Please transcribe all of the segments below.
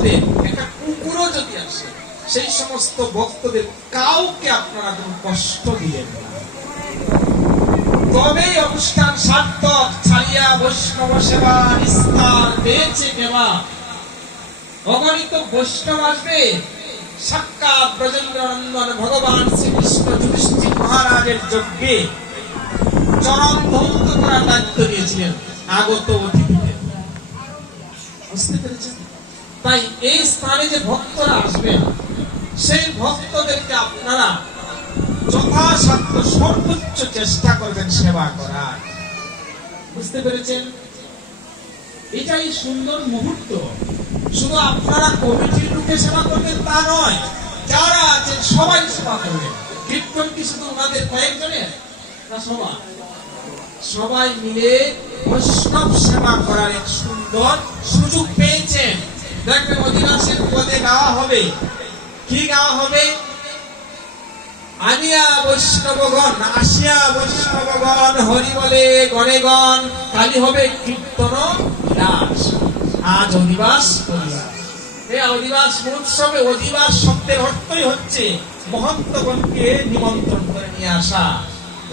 ভক্তদের একটা কুকুরও যদি আসে, সেই সমস্ত ভক্তদের কাউকে আপনারা কোনো কষ্ট দিলেন না। তবেই অনুষ্ঠান সার্থক, ছাড়িয়া বৈষ্ণব সেবা, নিস্তার পেয়েছে কেবা অগণিত বৈষ্ণব আসবে। সাক্ষাৎ ব্রজেন্দ্রনন্দন ভগবান শ্রীকৃষ্ণ যুধিষ্ঠির মহারাজের যজ্ঞে চরম ধৌত করার দায়িত্ব দিয়েছিলেন আগত অতিথিদের। বুঝতে পেরেছেন? তাই এই স্থানে যে ভক্তরা আসবেন, সেই ভক্তদেরকে আপনারা যথাসাধ্য সর্বোচ্চ চেষ্টা করবেন সেবা করার। বুঝতে পেরেছেন? এটাই সুন্দর মুহূর্ত। শুধু আপনারা কমিটির লোকে সেবা করবেন তা নয়, যারা আছেন সবাই সেবা করবেন। কীর্তন কি শুধু ওনাদের কয়েকজনের? না সবাই সবাই মিলে বৈষ্ণব সেবা করার এক সুন্দর সুযোগ পেয়েছেন। গাওয়া হবে। কি গাওয়া হবে? আনিয়া বৈষ্ণবগণ, আসিয়া বৈষ্ণবগণ, হরি বলে গণে গণ, কালি হবে কীর্তন আজ অধিবাস অধিবাস মহোৎসবে অধিবাস শব্দের অর্থই হচ্ছে মহন্তগণকে নিমন্ত্রণ করে নিয়ে আসা।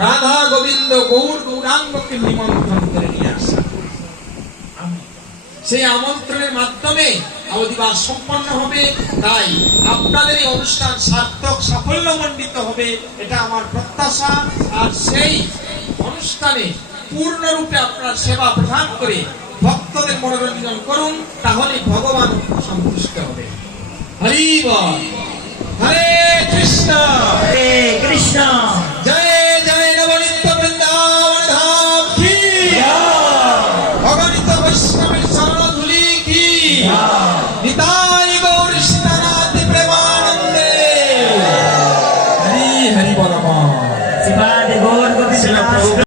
রাধা গোবিন্দ গৌর গৌরাঙ্গকে নিমন্ত্রণ করে নিয়ে আসা। সেই আমন্ত্রণের মাধ্যমে অধিবাস সম্পন্ন হবে, তাই আপনাদের এই অনুষ্ঠান সার্থক সাফল্যমণ্ডিত হবে, এটা আমার প্রত্যাশা। আর সেই অনুষ্ঠানে পূর্ণরূপে আপনার সেবা প্রদান করে ভক্তদের মনোরঞ্জন করুন তাহলে ভগবান সন্তুষ্ট হবে। হরি হরি শিবা দেব